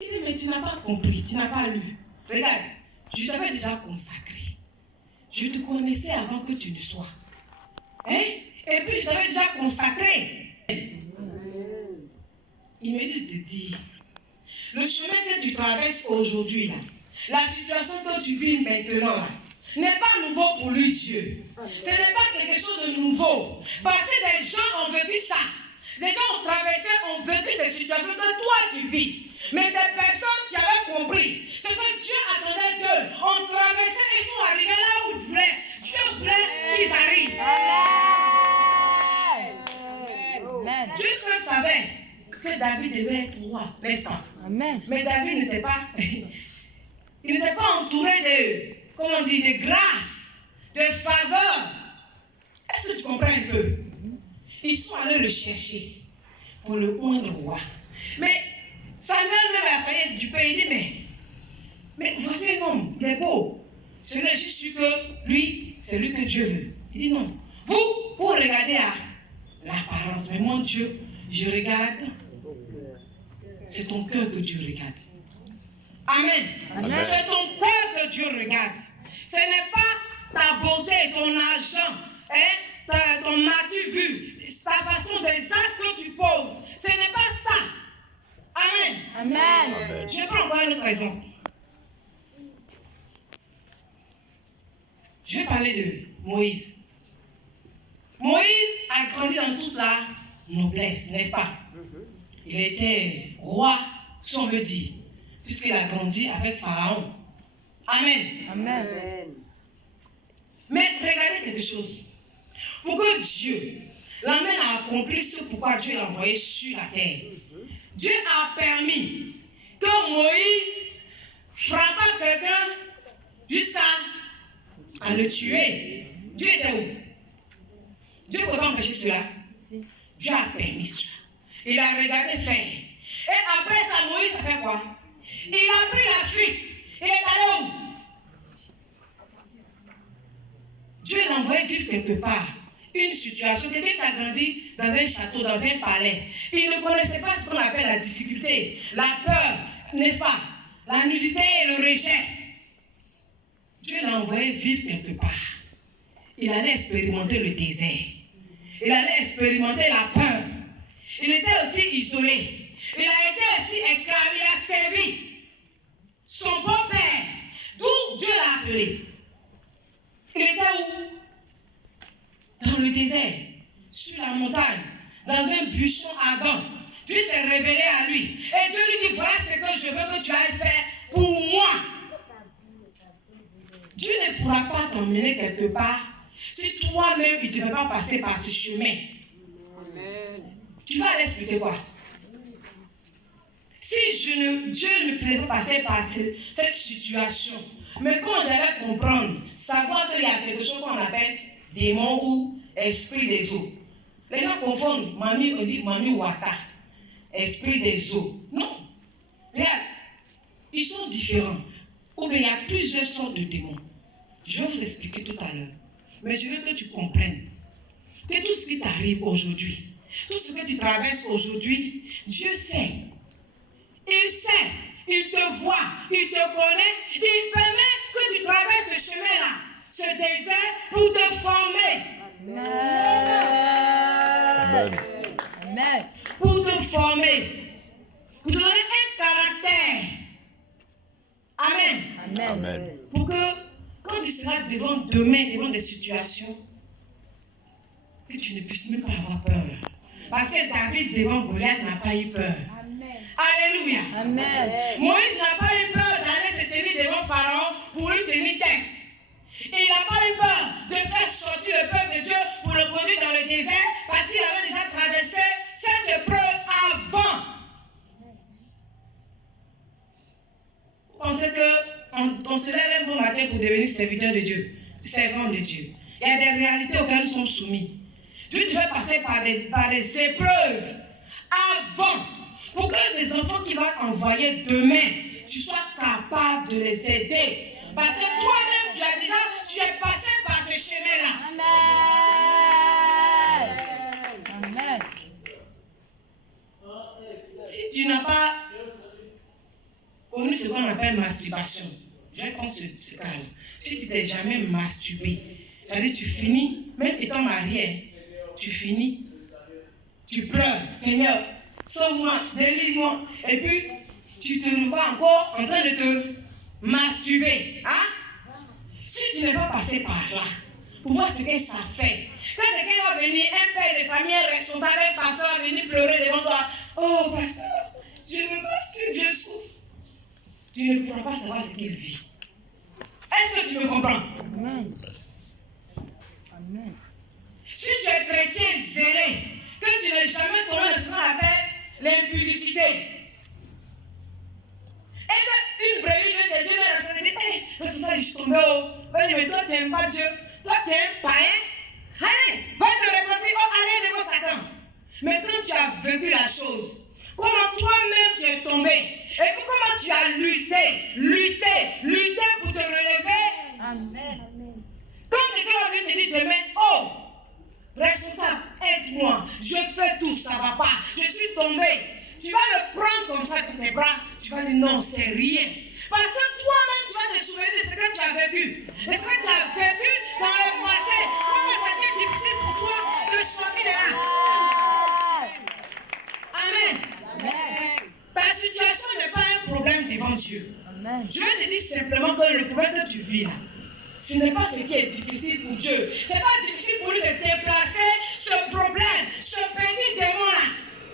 Il dit, mais tu n'as pas compris, tu n'as pas lu. Regarde, je t'avais déjà consacré. Je te connaissais avant que tu ne sois. Hein? Et puis je t'avais déjà consacré. Il me dit de dire, le chemin que tu traverses aujourd'hui, là, la situation que tu vis maintenant, là, n'est pas nouveau pour lui, Dieu. Ce n'est pas quelque chose de nouveau. Parce que des gens ont vécu ça. Les gens ont traversé, ont vécu ces situations que toi tu vis. Mais ces personnes qui avaient compris ce que Dieu attendait d'eux ont traversé et sont arrivés là où ils voulaient. Dieu voulait qu'ils arrivent. Amen. Dieu seul savait que David devait être roi, n'est-ce pas? Amen. Mais David n'était pas, il n'était pas entouré de, comment on dit, de grâce, de faveur. Est-ce que tu comprends un peu? Ils sont allés le chercher pour le oindre roi. Mais Samuel même a failli du pays, il dit, mais voici un homme, il est beau. Celui-là, je suis sûr que lui, c'est lui que Dieu veut. Il dit non. Vous regardez à l'apparence, mais mon Dieu, je regarde. C'est ton cœur que Dieu regarde. Amen. Amen. C'est ton cœur que Dieu regarde. Ce n'est pas ta beauté, ton argent, ton nature vue, ta façon des actes que tu poses. Ce n'est pas ça. Amen. Amen. Amen. Je prends encore un autre exemple. Je vais parler de Moïse. Moïse a grandi dans toute la noblesse, n'est-ce pas? Il était roi, si on veut dire, puisqu'il a grandi avec Pharaon. Amen. Amen. Mais regardez quelque chose. Pour que Dieu l'emmène à accomplir ce pourquoi Dieu l'a envoyé sur la terre, Dieu a permis que Moïse frappa quelqu'un jusqu'à le tuer. Dieu était où? Dieu ne pouvait pas empêcher cela. Dieu a permis cela. Il a regardé faire. Et après ça, Moïse a fait quoi? Il a pris la fuite. Il est allé où? Dieu l'a envoyé vivre quelque part. Une situation, quelqu'un qui a grandi dans un château, dans un palais. Il ne connaissait pas ce qu'on appelle la difficulté, la peur, n'est-ce pas? La nudité et le rejet. Dieu l'a envoyé vivre quelque part. Il allait expérimenter le désert. Il allait expérimenter la peur. Il était aussi isolé. Il a été aussi esclave. Il a servi son beau-père. D'où Dieu l'a appelé. Il était où? Dans le désert, sur la montagne, dans un buisson ardent. Dieu s'est révélé à lui. Et Dieu lui dit, voilà ce que je veux que tu ailles faire pour moi. Dieu ne pourra pas t'emmener quelque part si toi-même, il ne te fait pas passer par ce chemin. Amen. Tu vas aller expliquer quoi? Si Dieu ne me faisait passer par cette situation, mais quand j'allais comprendre, savoir qu'il y a quelque chose qu'on appelle démon ou esprit des eaux. Les gens confondent Mami, on dit Mami Wata, esprit des eaux. Non. Regarde, ils sont différents. Ou bien il y a plusieurs sortes de démons. Je vais vous expliquer tout à l'heure. Mais je veux que tu comprennes que tout ce qui t'arrive aujourd'hui, tout ce que tu traverses aujourd'hui, Dieu sait. Il sait, il te voit, il te connaît, il permet que tu traverses ce chemin-là, ce désert, pour te former. Amen. Amen. Pour te former, pour te donner un caractère. Amen. Amen. Amen. Pour que, quand tu seras devant des situations, que tu ne puisses même pas avoir peur. Parce que David, devant Goliath, n'a pas eu peur. Alléluia. Amen. Moïse n'a pas eu peur d'aller se tenir devant Pharaon pour lui tenir tête. Il n'a pas eu peur de faire sortir le peuple de Dieu pour le conduire dans le désert parce qu'il avait déjà traversé cette épreuve avant. Vous pensez qu'on se lève un bon matin pour devenir serviteur de Dieu, servant de Dieu. Il y a des réalités auxquelles nous sommes soumis. Dieu te fait passer par des épreuves avant. Pour que les enfants qu'il va envoyer demain, tu sois capable de les aider. Parce que toi-même, tu es passé par ce chemin-là. Amen. Amen. Si tu n'as pas connu ce qu'on appelle masturbation. Je vais prendre ce cas-là. Si tu t'es jamais masturbé, c'est-à-dire tu finis, même étant marié, tu finis, tu pleures, Seigneur, sauve-moi, délivre-moi, et puis tu te vois encore en train de te masturber. Hein? Si tu n'es pas passé par là, pour voir ce que ça fait. Quand quelqu'un va venir, un père de famille, un responsable, un pasteur va venir pleurer devant toi. Oh, pasteur, je me masturbe, je souffre. Tu ne pourras pas savoir ce qu'il vit. Est-ce que tu me comprends? Amen. Amen. Si tu es chrétien zélé, que tu n'es jamais tombé dans ce qu'on appelle l'impudicité. Et qu'une brebis vient te dire, mais la société, c'est ça, je suis tombé au. Mais toi, tu n'aimes pas Dieu. Toi, tu es un païen. Allez, va te repentir. Oh, allez, devant Satan. Mais quand tu as vécu la chose, comment toi-même tu es tombé, et puis comment tu as lutté pour te relever. Amen. Quand quelqu'un va venir te dire demain, oh, responsable, aide-moi, je fais tout, ça ne va pas, je suis tombé. Tu vas le prendre comme ça dans tes bras, tu vas dire non, c'est rien. Parce que toi-même, tu vas te souvenir de ce que tu as vécu. De ce que tu as vécu dans le passé. Comment ça a été difficile pour toi de sortir de là. Amen. Amen. Ta situation n'est pas un problème devant Dieu. Amen. Je vais te dire simplement que le problème que tu vis là, ce n'est pas ce qui est difficile pour Dieu. Ce n'est pas difficile pour lui de déplacer ce problème, ce petit démon-là.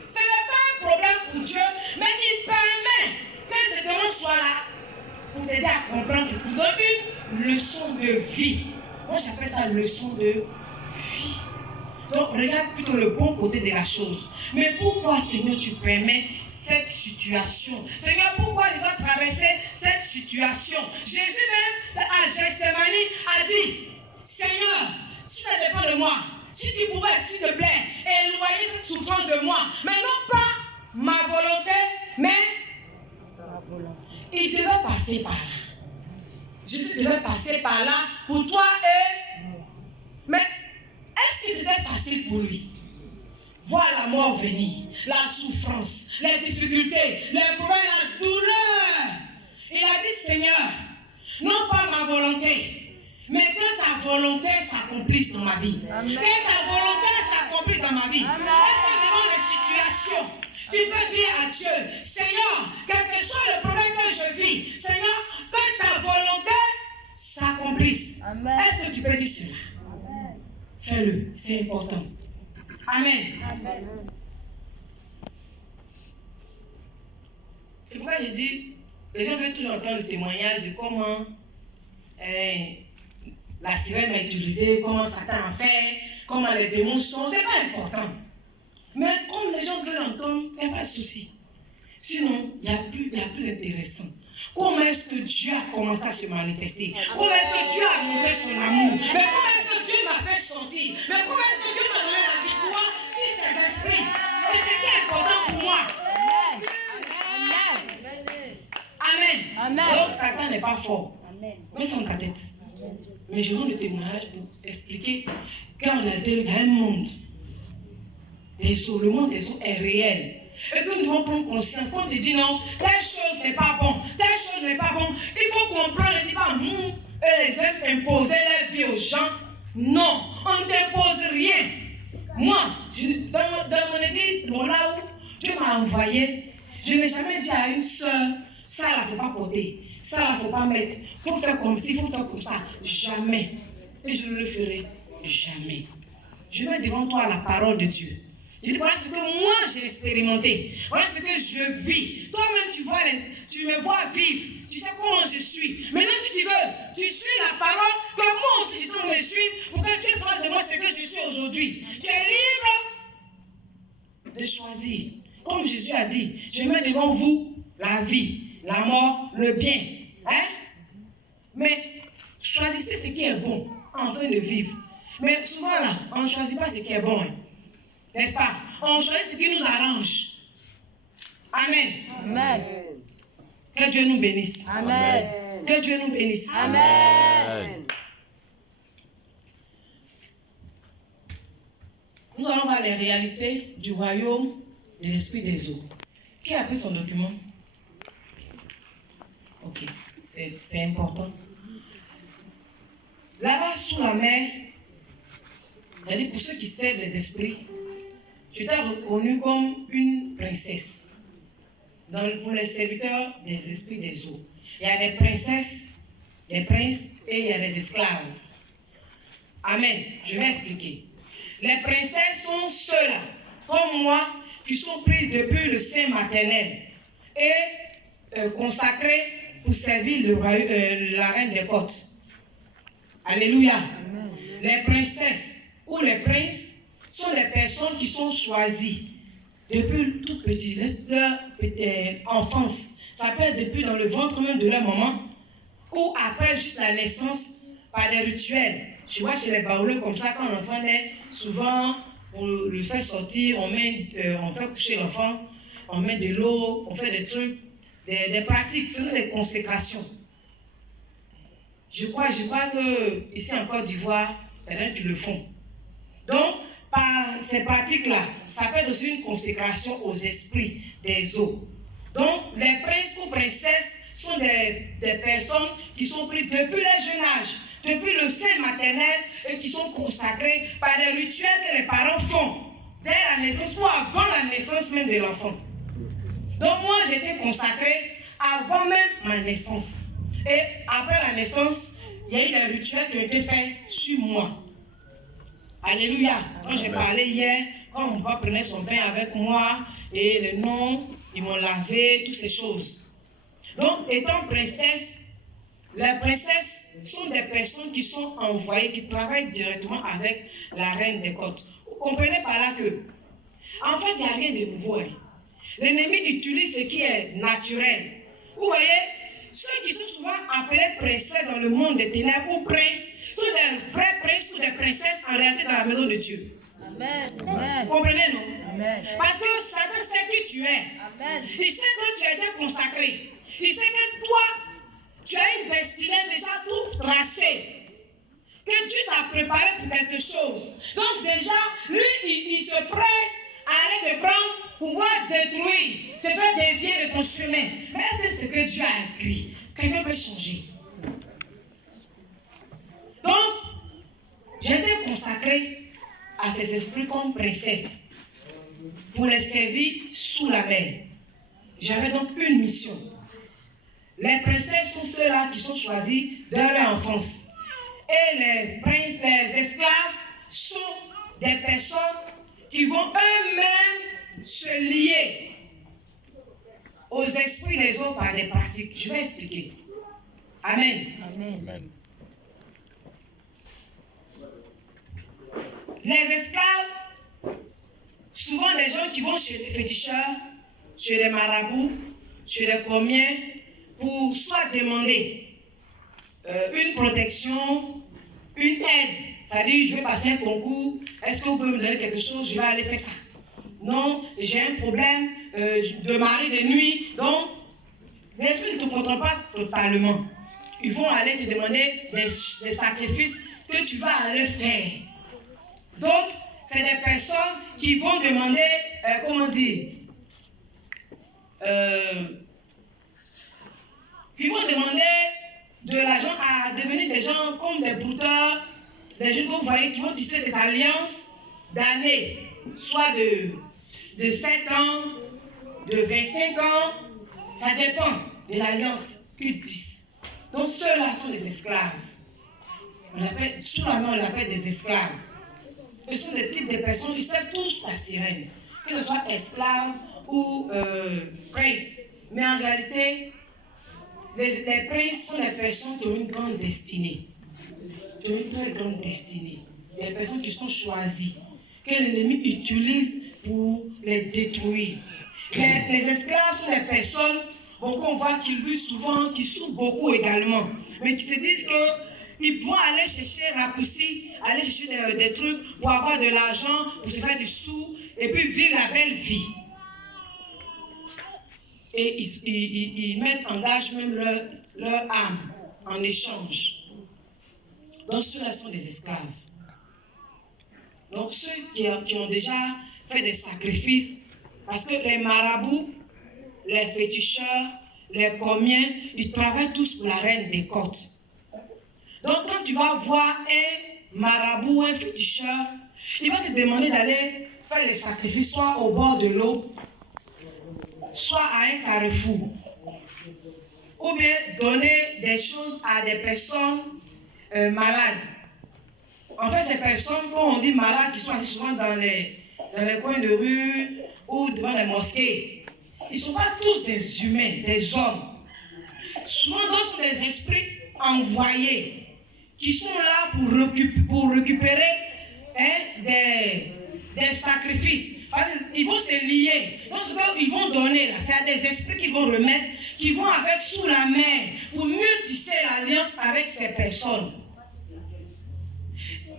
Ce n'est pas un problème pour Dieu, mais il permet que ce démon soit là pour t'aider à comprendre. C'est pour donner une leçon de vie. Moi, j'appelle ça leçon de vie. Donc, regarde plutôt le bon côté de la chose. Mais pourquoi, Seigneur, tu permets cette situation? Seigneur, pourquoi je dois traverser cette situation? Jésus même, à Gethsémani, a dit, Seigneur, si ça dépend de moi, si tu pouvais, s'il te plaît, éloigner cette souffrance de moi, mais non pas ma volonté, mais Ta volonté. il devait passer par là. Jésus devait passer par là pour toi et... Mais est-ce que c'était facile pour lui? Voir la mort venir, la souffrance, les difficultés, les problèmes, la douleur. Il a dit, Seigneur, non pas ma volonté, mais que ta volonté s'accomplisse dans ma vie. Amen. Que ta volonté s'accomplisse dans ma vie. Amen. Est-ce que devant les situations, tu peux dire à Dieu, Seigneur, quel que soit le problème que je vis, Seigneur, que ta volonté s'accomplisse. Amen. Est-ce que tu peux dire cela? Amen. Fais-le, c'est important. Amen. Amen. C'est pourquoi je dis, les gens veulent toujours entendre le témoignage de comment la sirène a utilisé, comment Satan a fait, comment les démons sont. C'est pas important. Mais comme les gens veulent entendre, il n'y a pas de souci. Sinon, il y a plus intéressant. Comment est-ce que Dieu a commencé à se manifester? Comment est-ce que Dieu a montré son amour? Mais comment est-ce que Dieu m'a fait sortir? Mais comment est-ce que Dieu m'a donné la victoire sur ses esprits? C'est ce qui est important pour moi. Amen. Amen. Donc Satan n'est pas fort. Amen. Mets ça dans ta tête. Mais je rends le témoignage pour expliquer qu'en réalité, il y a un monde des eaux. Le monde des eaux est réel. Et que nous devons prendre conscience. Quand on te dit non, telle chose n'est pas bon, telle chose n'est pas bon, il faut comprendre et dire pas, eux les aiment imposer leur vie aux gens. Non, on ne t'impose rien. Moi, dans mon église, là où Dieu m'a envoyé, je n'ai jamais dit à une soeur, ça là, il ne faut pas porter, ça là, il ne faut pas mettre, il faut faire comme ci, il faut faire comme ça. Jamais. Et je ne le ferai jamais. Je mets devant toi la parole de Dieu. Je dis, voilà ce que moi j'ai expérimenté. Voilà ce que je vis. Toi-même, tu me vois vivre. Tu sais comment je suis. Maintenant, si tu veux, tu suis la parole que moi aussi je dois me suivre pour que Dieu fasse de moi ce que je suis aujourd'hui. Tu es libre de choisir. Comme Jésus a dit, je mets devant vous la vie, la mort, le bien. Hein? Mais choisissez ce qui est bon en train de vivre. Mais souvent là, on ne choisit pas ce qui est bon. Hein? N'est-ce pas? On choisit ce qui nous arrange. Amen. Amen. Que Dieu nous bénisse. Amen. Que Dieu nous bénisse. Amen. Nous allons voir les réalités du royaume de l'esprit des eaux. Qui a pris son document? c'est important. Là-bas, sous la mer, c'est-à-dire pour ceux qui servent les esprits, j'étais reconnue comme une princesse. Pour les serviteurs des esprits des eaux. Il y a des princesses, des princes et il y a des esclaves. Amen. Je vais expliquer. Les princesses sont ceux-là, comme moi, qui sont prises depuis le sein maternel et consacrées pour servir la reine des côtes. Alléluia. Amen. Les princesses ou les princes sont les personnes qui sont choisies depuis tout petit, leur enfance. Ça peut être depuis dans le ventre même de leur maman ou après juste la naissance par des rituels. Je vois chez les Baoulés comme ça, quand l'enfant naît, souvent on le fait sortir, on fait coucher l'enfant, on met de l'eau, on fait des trucs, des pratiques, ce sont des consécrations. Je crois que ici en Côte d'Ivoire, les gens qui le font. Donc, par ces pratiques-là, ça peut être aussi une consécration aux esprits des eaux. Donc, les princes ou princesses sont des personnes qui sont prises depuis le jeune âge, depuis le sein maternel et qui sont consacrées par des rituels que les parents font dès la naissance ou avant la naissance même de l'enfant. Donc, moi, j'étais consacrée avant même ma naissance. Et après la naissance, il y a eu des rituels qui ont été faits sur moi. Alléluia. Quand j'ai parlé hier, quand mon papa prenait son pain avec moi, et le nom, ils m'ont lavé, toutes ces choses. Donc, étant princesse, les princesses sont des personnes qui sont envoyées, qui travaillent directement avec la reine des côtes. Vous comprenez par là que, en fait, il n'y a rien de nouveau. Hein. L'ennemi utilise ce qui est naturel. Vous voyez, ceux qui sont souvent appelés princesses dans le monde des ténèbres ou princes, sont des vrais princes ou des princesses en réalité dans la maison de Dieu. Amen. Vous comprenez, non? Amen. Parce que Satan sait qui tu es. Amen. Il sait que tu as été consacré. Il sait que toi, tu as une destinée déjà tout tracée. Que Dieu t'a préparé pour quelque chose. Donc déjà, lui, il se presse à aller te prendre pour pouvoir détruire, te faire dévier de ton chemin. Mais c'est ce que Dieu a écrit. Quelqu'un peut changer. Donc, j'étais consacrée à ces esprits comme princesse pour les servir sous la mer. J'avais donc une mission. Les princesses sont ceux-là qui sont choisis de leur enfance. Et les princes, les esclaves sont des personnes qui vont eux-mêmes se lier aux esprits des autres par des pratiques. Je vais expliquer. Amen. Amen. Les esclaves, souvent des gens qui vont chez les féticheurs, chez les marabouts, chez les commiens, pour soit demander une protection, une aide. C'est-à-dire, je vais passer un concours, est-ce que vous pouvez me donner quelque chose, je vais aller faire ça. Non, j'ai un problème de mari de nuit, donc l'esprit ne te contrôle pas totalement. Ils vont aller te demander des sacrifices que tu vas aller faire. D'autres, c'est des personnes qui vont demander, qui vont demander de l'argent à devenir des gens comme des brouteurs, des gens que vous voyez qui vont tisser des alliances d'années, soit de 7 ans, de 25 ans, ça dépend de l'alliance qu'ils tissent. Donc ceux-là sont des esclaves. Sous la main, on l'appelle des esclaves. Ce sont des types de personnes qui savent tous la sirène, que ce soit esclaves ou princes. Mais en réalité, les princes sont des personnes qui ont une grande destinée. Qui ont une très grande destinée. Des personnes qui sont choisies, que l'ennemi utilise pour les détruire. Les esclaves sont des personnes qu'on voit qui luttent souvent, qui souffrent beaucoup également, mais qui se disent qu'ils vont aller chercher raccourcis, aller chercher des trucs pour avoir de l'argent, pour se faire du sous, et puis vivre la belle vie. Et ils mettent en gage même leur âme en échange. Donc ceux-là sont des esclaves. Donc ceux qui ont déjà fait des sacrifices, parce que les marabouts, les féticheurs, les comiens, ils travaillent tous pour la reine des côtes. Donc quand tu vas voir un marabout, un féticheur, il va te demander d'aller faire les sacrifices soit au bord de l'eau, soit à un carrefour. Ou bien donner des choses à des personnes malades. En fait, ces personnes, quand on dit malades, qui sont assez souvent dans les coins de rue ou devant les mosquées, ils ne sont pas tous des humains, des hommes. Souvent, ce sont des esprits envoyés qui sont là pour récupérer des sacrifices. Ils vont se lier. Donc, ce qu'ils vont donner, là, c'est à des esprits qu'ils vont remettre, qui vont avec sous la main pour mieux tisser l'alliance avec ces personnes.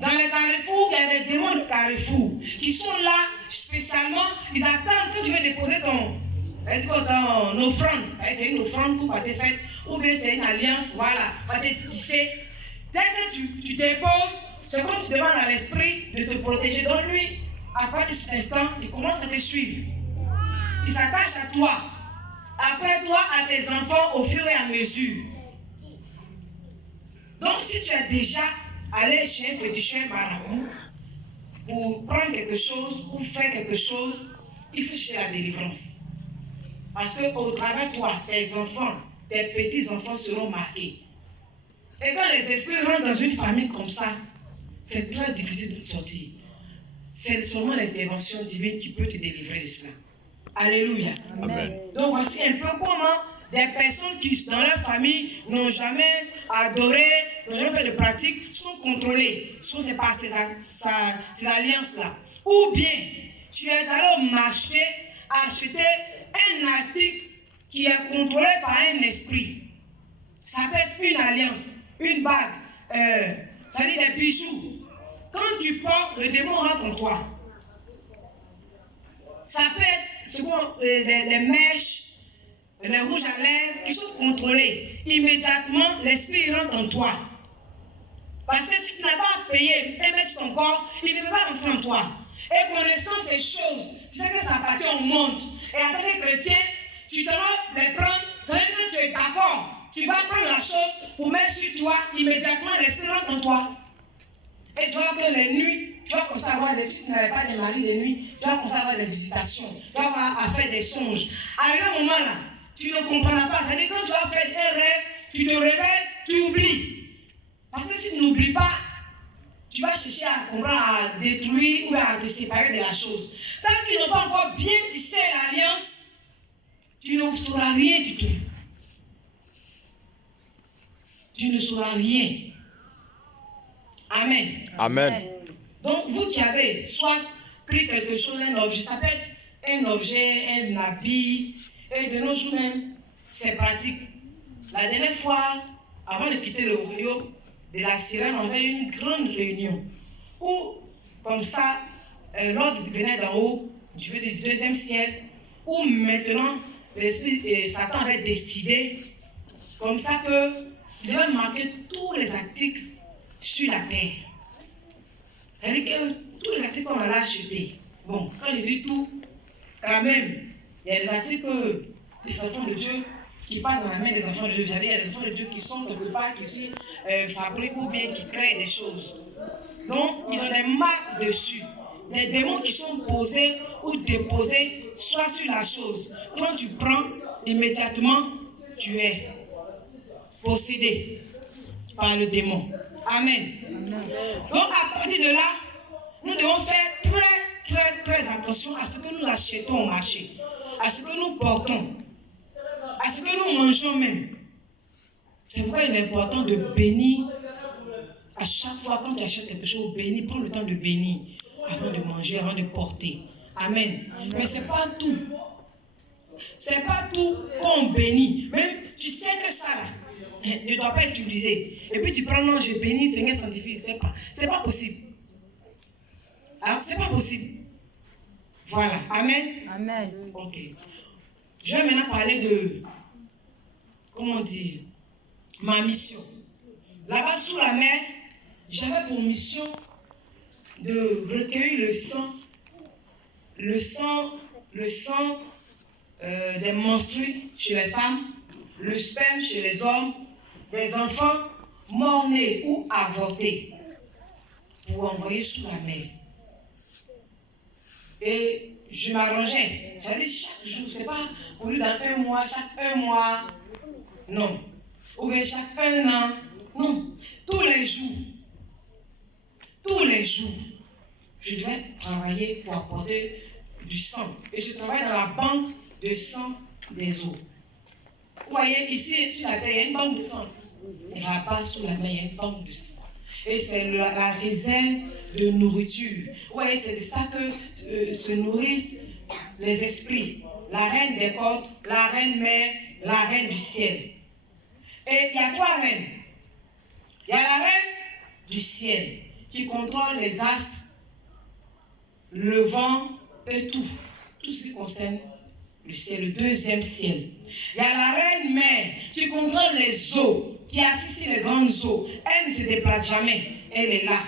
Dans les carrefours, il y a des démons de carrefour qui sont là spécialement. Ils attendent que tu veux déposer ton offrande. C'est une offrande pour te faire, ou bien c'est une alliance, voilà, va te tisser. Dès que tu déposes, c'est comme tu demandes à l'esprit de te protéger. Donc lui, à partir de cet instant, il commence à te suivre. Il s'attache à toi. Après toi, à tes enfants au fur et à mesure. Donc si tu as déjà allé chez un féticheur marabout pour prendre quelque chose, pour faire quelque chose, il faut chercher la délivrance. Parce qu'au travers de toi, tes enfants, tes petits-enfants seront marqués. Et quand les esprits rentrent dans une famille comme ça, c'est très difficile de sortir. C'est seulement l'intervention divine qui peut te délivrer de cela. Alléluia. Amen. Donc voici un peu comment des personnes qui, dans leur famille, n'ont jamais adoré, n'ont jamais fait de pratique, sont contrôlées. C'est par ces alliances-là. Ou bien, tu es allé au marché acheter un article qui est contrôlé par un esprit. Ça peut être une alliance, une bague, ça dit des bijoux. Quand tu portes, le démon rentre en toi. Ça peut être des mèches, les rouges à lèvres qui sont contrôlés. Immédiatement, l'esprit rentre en toi. Parce que si tu n'as pas payé un mèche ton corps, il ne peut pas rentrer en toi. Et connaissant ces choses, tu sais que ça appartient au monde. Et en tant que chrétien, tu dois les prendre. Ça veut dire que tu es d'accord. Tu vas prendre la chose pour mettre sur toi. Immédiatement, l'esprit rentre en toi. Et tu vois que les nuits, tu vas comme ça avoir des, si tu n'avais pas de mari de nuit, tu vas comme ça avoir des visitations, tu vas avoir à faire des songes. À un moment là, tu ne comprendras pas. C'est-à-dire quand tu vas faire un rêve, tu te réveilles, tu oublies. Parce que si tu n'oublies pas, tu vas chercher à comprendre, à détruire ou à te séparer de la chose. Tant qu'ils n'ont pas encore bien tissé l'alliance, tu ne sauras rien du tout. Tu ne sauras rien. Amen. Amen. Donc, vous qui avez soit pris quelque chose, un objet, ça peut être un objet, un habit, et de nos jours même, c'est pratique. La dernière fois, avant de quitter le royaume de la sirène, on avait une grande réunion où, comme ça, l'ordre venait d'en haut, du deuxième ciel, où maintenant, l'esprit Satan avait décidé, comme ça que, il devait marquer tous les articles sur la terre. C'est-à-dire que tous les articles qu'on allait acheter, bon, quand je dis tout, quand même, il y a des articles que les enfants de Dieu qui passent dans la main des enfants de Dieu. C'est-à-dire, il y a des enfants de Dieu qui sont quelque part, qui fabriquent ou bien qui créent des choses. Donc, ils ont des marques dessus. Des démons qui sont posés ou déposés soit sur la chose. Quand tu prends, immédiatement, tu es possédé par le démon. Amen. Donc à partir de là, nous devons faire très attention à ce que nous achetons au marché, à ce que nous portons, à ce que nous mangeons même. C'est pourquoi il est important de bénir. À chaque fois quand tu achètes quelque chose, bénis, prends le temps de bénir avant de manger, avant de porter. Amen. Mais ce n'est pas tout. C'est pas tout qu'on bénit. Même tu sais que ça là ne doit pas être utilisé. Et puis tu prends, non, je bénis, Seigneur sanctifie. C'est pas possible. Alors, c'est pas possible. Voilà. Amen. Amen. Ok. Je vais maintenant parler de, comment dire, ma mission. Là-bas sous la mer, j'avais pour mission de recueillir le sang des menstrues chez les femmes le sperme chez les hommes des enfants morts-nés ou avortés pour envoyer sous la mer. Et je m'arrangeais. J'allais chaque jour, c'est pas au lieu dans un mois, chaque un mois. Non. Ou bien chaque un an. Non. Tous les jours. Tous les jours. Je devais travailler pour apporter du sang. Et je travaille dans la banque de sang des eaux. Vous voyez, ici, sur la terre, il y a une banque de sang. Et là-bas, sous la mer, il y a une banque de sang. Et c'est la réserve de nourriture. Vous voyez, c'est de ça que se nourrissent les esprits. La reine des côtes, la reine mère, la reine du ciel. Et il y a trois reines. Il y a la reine du ciel qui contrôle les astres, le vent et tout. Tout ce qui concerne le ciel, le deuxième ciel. Il y a la reine mère qui contrôle les eaux, qui est assise sur les grandes eaux. Elle ne se déplace jamais. Elle est là,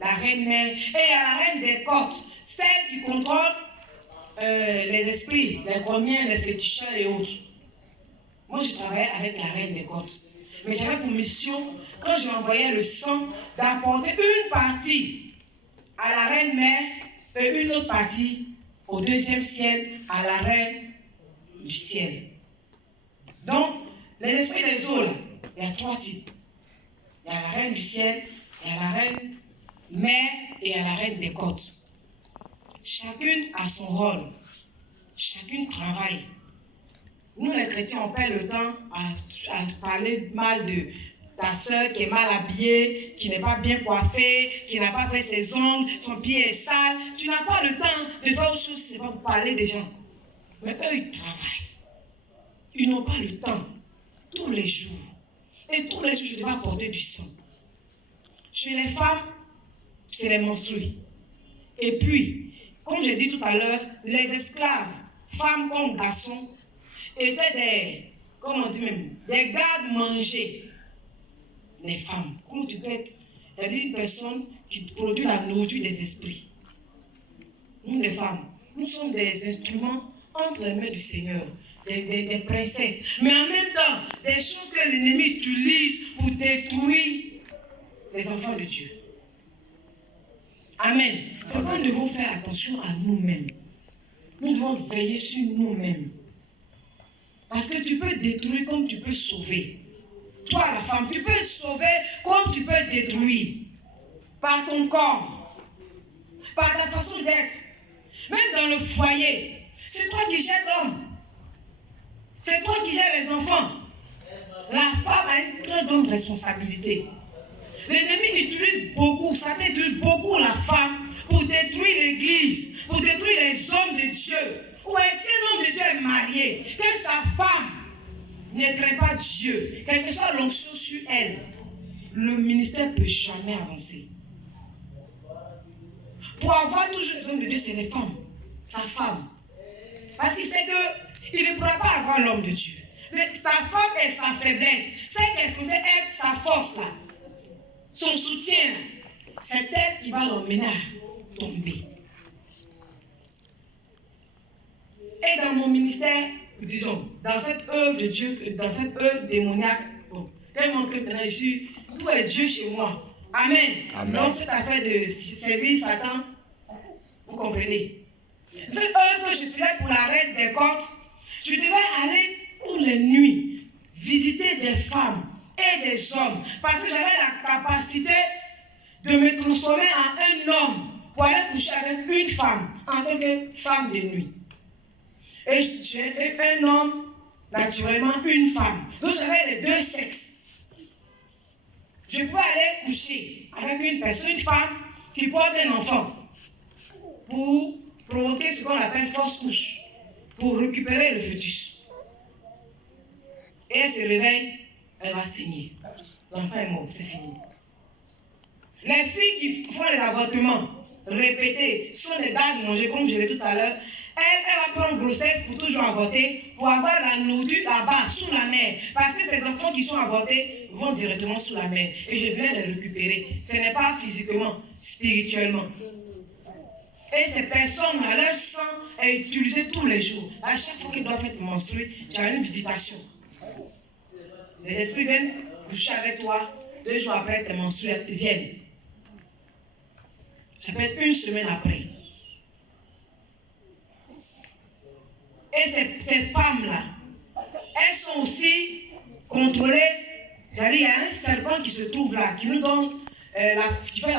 la reine mère. Et il y a la reine des côtes, celle qui contrôle les esprits, les comiens, les féticheurs et autres. Moi, je travaillais avec la reine des côtes. Mais j'avais pour mission, quand je m'envoyais le sang, d'apporter une partie à la reine mère et une autre partie au deuxième ciel, à la reine du ciel. Donc, les esprits des eaux, là, il y a trois types. Il y a la reine du ciel, il y a la reine mère et il y a la reine des côtes. Chacune a son rôle. Chacune travaille. Nous, les chrétiens, on perd le temps à parler mal de ta soeur qui est mal habillée, qui n'est pas bien coiffée, qui n'a pas fait ses ongles, son pied est sale. Tu n'as pas le temps de faire autre chose, c'est pas pour parler des gens. Mais eux, ils travaillent. Ils n'ont pas le temps. Tous les jours. Et tous les jours, je devais apporter du sang. Chez les femmes, c'est les menstrues. Et puis, comme j'ai dit tout à l'heure, les esclaves, femmes comme garçons, étaient des, comment on dit même, des gardes-manger. Les femmes. Comment tu peux être, c'est-à-dire une personne qui produit la nourriture des esprits. Nous, les femmes, nous sommes des instruments entre les mains du Seigneur. Des princesses, mais en même temps, des choses que l'ennemi utilise pour détruire les enfants de Dieu. Amen. C'est pourquoi nous devons faire attention à nous-mêmes. Nous devons veiller sur nous-mêmes. Parce que tu peux détruire comme tu peux sauver. Toi, la femme, tu peux sauver comme tu peux détruire. Par ton corps, par ta façon d'être. Même dans le foyer, c'est toi qui gères l'homme. C'est toi qui gères les enfants. La femme a une très grande responsabilité. L'ennemi utilise beaucoup, Satan utilise beaucoup la femme pour détruire l'église, pour détruire les hommes de Dieu. Ouais, si un homme de Dieu est marié, que sa femme ne craint pas Dieu, quelle que soit l'onction sur elle, le ministère ne peut jamais avancer. Pour avoir toujours les hommes de Dieu, c'est les femmes, sa femme. Parce qu'il sait qu'il ne pourra pas avoir l'homme de Dieu. Mais sa femme est sa faiblesse. Celle qui est censée être sa force là, son soutien, c'est elle qui va l'emmener à tomber. Et dans mon ministère, disons, dans cette œuvre de Dieu, dans cette œuvre démoniaque, bon, tellement que maintenant tout est Dieu chez moi. Amen. Amen. Donc cette affaire de servir Satan, vous comprenez. Cette œuvre que je faisais pour la reine des côtes, je devais aller toutes les nuits visiter des femmes et des hommes parce que j'avais la capacité de me transformer en un homme pour aller coucher avec une femme en tant que femme de nuit. Et j'ai un homme, naturellement une femme. Donc j'avais les deux sexes. Je pouvais aller coucher avec une personne, une femme qui porte un enfant pour provoquer ce qu'on appelle fausse couche, pour récupérer le fœtus. Et elle se réveille, elle va saigner. L'enfant est mort, c'est fini. Les filles qui font les avortements répétés sont des gardes-manger, comme je l'ai dit tout à l'heure. Elle va prendre grossesse pour toujours avorter, pour avoir la nourriture là-bas, sous la mer. Parce que ces enfants qui sont avortés vont directement sous la mer. Et je viens les récupérer. Ce n'est pas physiquement, spirituellement. Et ces personnes-là, leur sang est utilisé tous les jours. À chaque fois qu'ils doivent être menstrués, j'avais une visitation. Les esprits viennent coucher avec toi. 2 jours après, tes menstrues viennent. Ça peut être 1 semaine après. Et ces femmes-là, elles sont aussi contrôlées. C'est-à-dire, il y a un serpent qui se trouve là, qui nous donne, qui fait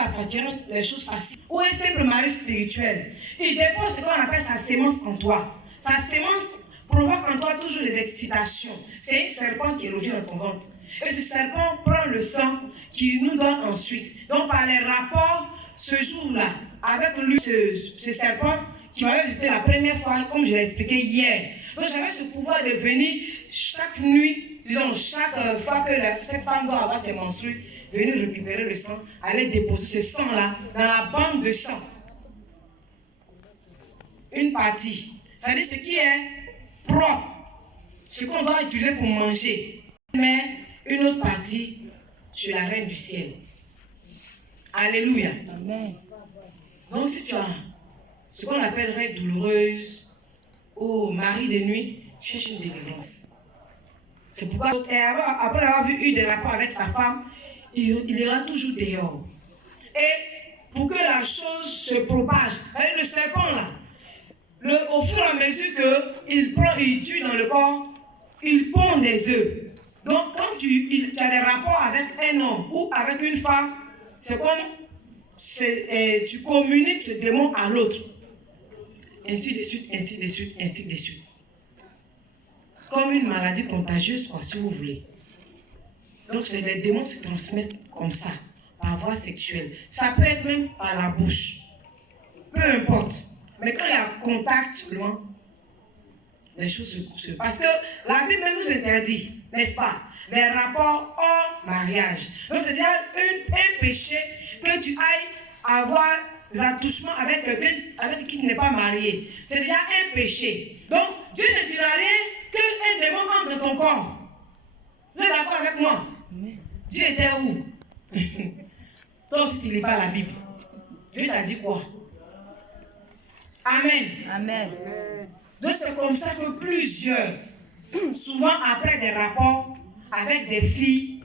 les choses faciles. Ou un simple mari spirituel. Il dépose ce qu'on appelle sa sémence en toi. Sa sémence provoque en toi toujours des excitations. C'est un serpent qui est logé dans ton ventre. Et ce serpent prend le sang qui nous donne ensuite. Donc, par les rapports, ce jour-là, avec lui, ce serpent qui m'avait visité la première fois, comme je l'ai expliqué hier. Donc, j'avais ce pouvoir de venir chaque nuit, disons, chaque fois que cette femme doit avoir ses menstrues, venir récupérer le sang, aller déposer ce sang-là dans la banque de sang. Une partie. C'est-à-dire ce qui est propre, ce qu'on doit utiliser pour manger. Mais une autre partie sur la reine du ciel. Alléluia. Amen. Donc si tu as ce qu'on appelle règle douloureuse ou mari de nuit, cherche une délivrance. C'est pourquoi après avoir eu des rapports avec sa femme, il ira toujours dehors. Et pour que la chose se propage, le serpent là, au fur et à mesure qu'il tue dans le corps, il pond des œufs. Donc quand tu as des rapports avec un homme ou avec une femme, c'est comme tu communiques ce démon à l'autre. Ainsi de suite, ainsi de suite, ainsi de suite. Comme une maladie contagieuse, quoi, si vous voulez. Donc les démons se transmettent comme ça, par voie sexuelle. Ça peut être même par la bouche. Peu importe. Mais quand il y a contact seulement, les choses se passent. Parce que la Bible même nous interdit, n'est-ce pas, les rapports hors mariage. Donc c'est déjà un péché que tu ailles avoir des attouchements avec quelqu'un avec qui tu n'es pas marié. C'est déjà un péché. Donc Dieu ne dira rien qu'un démon entre dans ton corps. Vous êtes d'accord avec moi? Dieu était où? Toi aussi tu ne lis pas la Bible. Dieu t'a dit quoi? Amen. Amen. Donc c'est comme ça que plusieurs, souvent après des rapports avec des filles,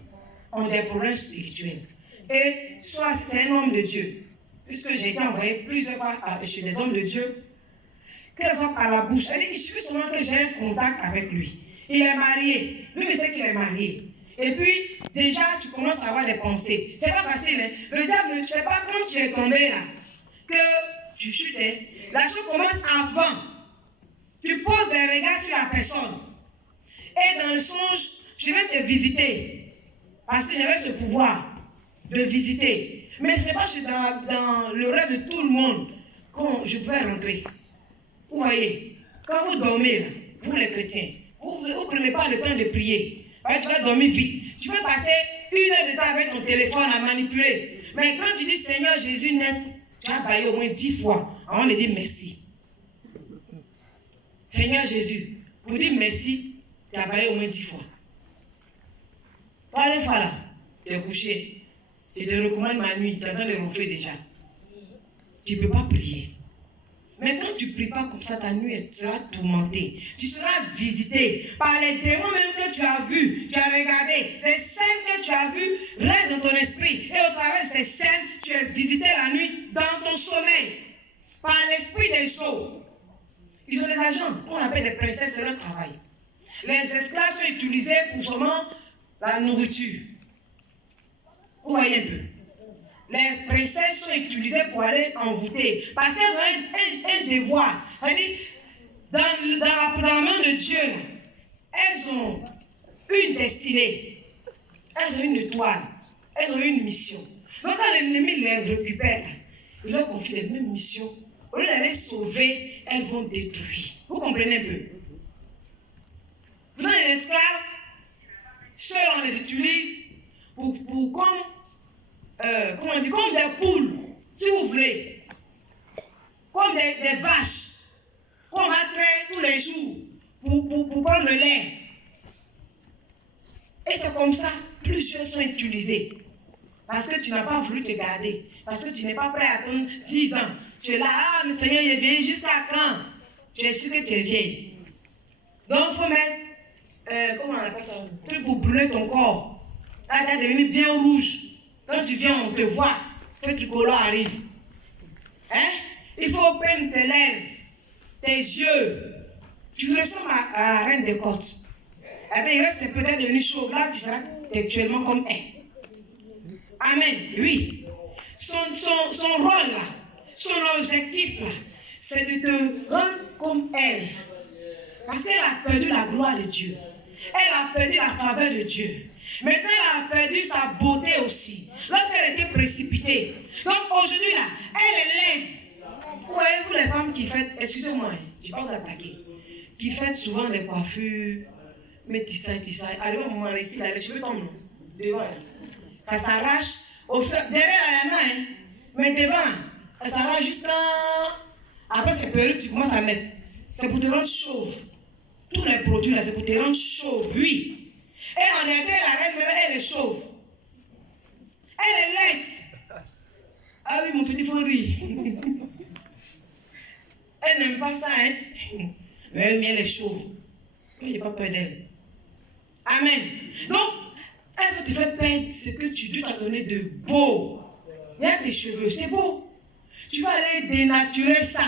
ont des problèmes spirituels. Et soit c'est un homme de Dieu, puisque j'ai été envoyé plusieurs fois chez des hommes de Dieu, qu'elles ont par la bouche. Il suffit seulement que j'ai un contact avec lui. Il est marié. Lui, il sait qu'il est marié. Et puis, déjà, tu commences à avoir des pensées. C'est pas facile. Hein? Le diable ne sait pas quand tu es tombé là, que tu chutes. Hein? La chose commence avant. Tu poses des regards sur la personne. Et dans le songe, je vais te visiter. Parce que j'avais ce pouvoir de visiter. Mais ce n'est pas dans le rêve de tout le monde que je peux rentrer. Vous voyez, quand vous dormez, là, vous les chrétiens, vous ne prenez pas le temps de prier. Tu vas dormir vite. Tu peux passer 1 heure de temps avec ton téléphone à manipuler. Mais quand tu dis Seigneur Jésus net, tu as baillé au moins 10 fois avant de dire merci. Seigneur Jésus, pour dire merci, tu as baillé au moins 10 fois. Troisième fois là, tu es couché. Je te recommande ma nuit, tu es en train de ronfler déjà. Tu ne peux pas prier. Mais quand tu ne pries pas comme ça, ta nuit sera tourmentée. Tu seras visité par les démons même que tu as vus, tu as regardé. Ces scènes que tu as vues restent dans ton esprit. Et au travers de ces scènes, tu es visité la nuit dans ton sommeil. Par l'esprit des eaux. Ils ont des agents qu'on appelle des princesses de leur travail. Les esclaves sont utilisés pour seulement la nourriture. Vous voyez un peu. Les princesses sont utilisées pour aller envoûter. Parce qu'elles ont un devoir. C'est-à-dire, dans la main de Dieu, elles ont une destinée. Elles ont une étoile. Elles ont une mission. Donc quand l'ennemi les récupère, il leur confie les mêmes missions. Au lieu d'aller sauver, elles vont détruire. Vous comprenez un peu? Vous avez les esclaves, seuls on les utilise comme des poules, si vous voulez. Comme des vaches qu'on va traire tous les jours pour prendre le lait. Et c'est comme ça, plusieurs sont utilisés. Parce que tu n'as pas voulu te garder. Parce que tu n'es pas prêt à attendre 10 ans. Tu es là, ah, mais Seigneur, il est vieille jusqu'à quand? Tu es sûr que tu es vieille. Donc, il faut mettre comment on appelle ça? Truc pour brûler ton corps. Là, tu es devenu bien rouge. Quand tu viens, on te voit. Feu tricolore arrive. Hein? Il faut peindre tes lèvres, tes yeux. Tu ressembles à la reine des côtes. Eh bien, il reste peut-être devenu chaud. Là, tu seras textuellement comme elle. Amen. Oui. Son rôle là, son objectif là, c'est de te rendre comme elle. Parce qu'elle a perdu la gloire de Dieu. Elle a perdu la faveur de Dieu. Maintenant, elle a perdu sa beauté aussi. Lorsqu'elle était précipitée. Donc aujourd'hui là, elle est laide. Vous voyez, vous les femmes qui faites, excusez-moi, je ne vais pas vous attaquer, qui faites souvent les coiffures, mais tissa. Arrive au moment ici, là, les cheveux tombent devant. Là. Ça s'arrache. Derrière, il y en a, hein. Mais devant, ça s'arrache jusqu'à. Après, ces perruques, tu commences à mettre. C'est pour te rendre chauve. Tous les produits là, c'est pour te rendre chauve, oui. Et en réalité, la reine, même, elle est chauve. Elle est laide. Ah oui, mon petit faut rire. Elle n'aime pas ça, hein. Mais elle est chauve. Je n'ai pas peur d'elle. Amen. Donc, elle va te faire perdre ce que Dieu t'a donné de beau. Regarde tes cheveux, c'est beau. Tu vas aller dénaturer ça.